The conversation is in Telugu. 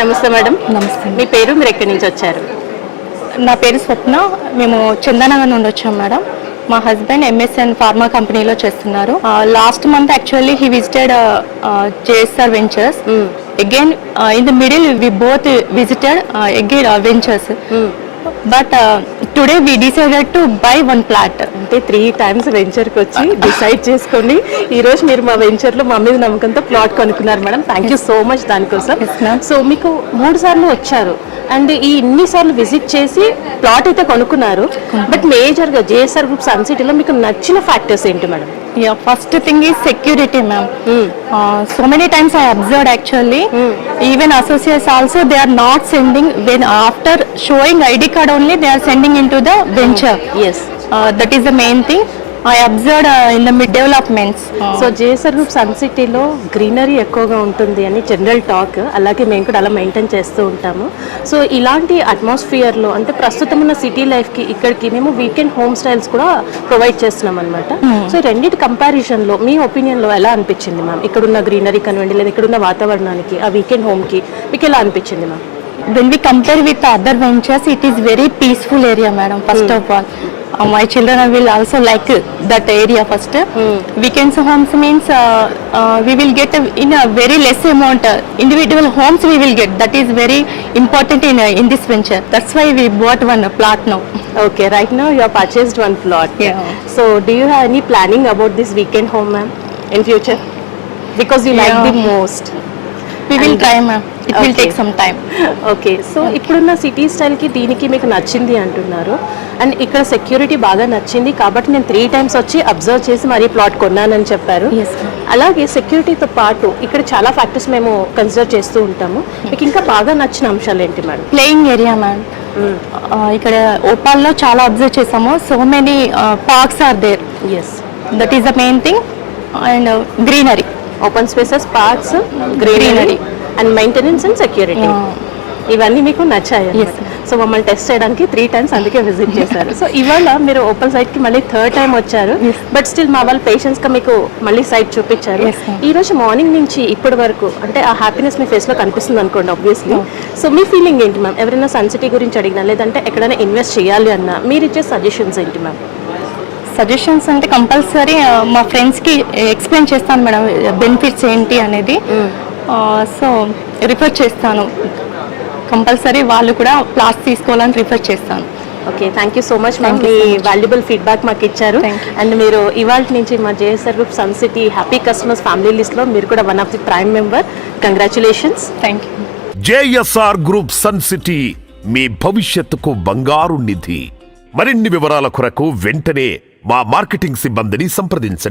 నమస్తే మేడం. నమస్తే. మీ పేరు, మీరు ఎక్కడి నుంచి వచ్చారు? నా పేరు స్వప్న. మేము చందనగర్ నుండి వచ్చాం మేడం. మా హస్బెండ్ ఎంఎస్ఎన్ ఫార్మా కంపెనీలో చేస్తున్నారు. Last month actually he visited JSR ventures. Again in the middle we both visited again ventures. But today we decided to buy one plot. అంటే 3 times వెంచర్కి వచ్చి డిసైడ్ చేసుకొని ఈ రోజు మీరు మా వెంచర్లో మా మీద నమ్మకంతో ప్లాట్ కొనుక్కున్నారు madam. Thank you so much దానికోసం. సో మీకు 3 సార్లు వచ్చారు అండ్ ఈ ఇన్ని సార్లు విజిట్ చేసి ప్లాట్ అయితే కొనుక్కున్నారు. బట్ మేజర్గా జేఎస్ఆర్ గ్రూప్ సన్ సిటీలో మీకు నచ్చిన ఫ్యాక్టర్స్ ఏంటి madam? Yeah, first thing is security, ma'am. So many times I observed actually, even associates also, they are not sending, when after showing ID card only, they are sending into the venture. Yes. That is the main thing. I observed in the mid developments. So JSR group Sun సిటీలో గ్రీనరీ ఎక్కువగా ఉంటుంది అని జనరల్ టాక్. అలాగే మేము కూడా అలా మెయింటైన్ చేస్తూ ఉంటాము. సో ఇలాంటి అట్మాస్ఫియర్లో అంటే ప్రస్తుతం ఉన్న సిటీ లైఫ్కి ఇక్కడికి మేము వీకెండ్ హోమ్ స్టైల్స్ కూడా ప్రొవైడ్ చేస్తున్నాం అనమాట. సో ఈ రెండింటి కంపారిజన్లో మీ ఒపీనియన్లో ఎలా అనిపించింది మ్యామ్? ఇక్కడున్న గ్రీనరీ కనివ్వండి లేదా ఇక్కడున్న వాతావరణానికి ఆ వీకెండ్ హోమ్కి మీకు ఎలా అనిపించింది ma'am? When we compare with other ventures, it is very peaceful area, madam. First of all, my children will also like that area first. Weekends homes means we will get in a very less amount. Individual homes we will get. That is very important in this venture. That's why we bought one plot now. Okay, right now you have purchased one plot. Yeah. So do you have any planning about this weekend home, ma'am, in future? Because you like the most. We will try, ma'am. It will take some time. Okay. So ఇప్పుడున్న సిటీ స్టైల్కి దీనికి మీకు నచ్చింది అంటున్నారు అండ్ ఇక్కడ సెక్యూరిటీ బాగా నచ్చింది కాబట్టి నేను 3 times వచ్చి అబ్జర్వ్ చేసి మరీ ప్లాట్ కొన్నానని చెప్పారు. అలాగే సెక్యూరిటీతో పాటు ఇక్కడ చాలా ఫ్యాక్టర్స్ మేము కన్సిడర్ చేస్తూ ఉంటాము. మీకు ఇంకా బాగా నచ్చిన అంశాలు ఏంటి మేడం? Playing area, ma'am. ఇక్కడ ఓపాల్లో చాలా అబ్జర్వ్ చేసాము. So many parks are there. Yes, that is the main thing. And greenery, open spaces, parks, greenery and maintenance and security, ఇవన్నీ మీకు నచ్చాయి. సో మమ్మల్ని టెస్ట్ చేయడానికి 3 times అందుకే విజిట్ చేశారు. సో ఇవాళ మీరు ఓపెన్ సైట్ కి మళ్ళీ 3rd time వచ్చారు. బట్ స్టిల్ మా వాళ్ళు పేషెన్స్ గా మీకు మళ్ళీ సైట్ చూపించారు. ఈ రోజు మార్నింగ్ నుంచి ఇప్పటి వరకు అంటే ఆ హ్యాపీనెస్ మీ ఫేస్ లో కనిపిస్తుంది అనుకోండి ఆబ్వియస్లీ. సో మీ ఫీలింగ్ ఏంటి మ్యామ్? ఎవరైనా సన్ సిటీ గురించి అడిగినా లేదంటే ఎక్కడైనా ఇన్వెస్ట్ చేయాలి అన్నా మీరు ఇచ్చే సజెషన్స్ ఏంటి మ్యామ్? సజెషన్స్ అంటే కంపల్సరీ మా ఫ్రెండ్స్కి ఎక్స్ప్లెయిన్ చేస్తాను మేడం, బెనిఫిట్స్ ఏంటి అనేది. సో రిఫర్ చేస్తాను, కంపల్సరీ వాళ్ళు కూడా ప్లాస్ తీసుకోవాలని రిఫర్ చేస్తాను. Okay, thank you so much ma'am. మీ వాల్యుబుల్ ఫీడ్బ్యాక్ మాకు ఇచ్చారు అండ్ మీరు ఇవాళ నుంచి మా JSR group Sun City happy customers family లిస్ట్లో మీరు కూడా one of the prime member. Congratulations. Thank you. JSR group Sun City, మీ భవిష్యత్తుకు బంగారు నిధి. మరిన్ని వివరాల కొరకు వెంటనే మా మార్కెటింగ్ సిబ్బందిని సంప్రదించండి.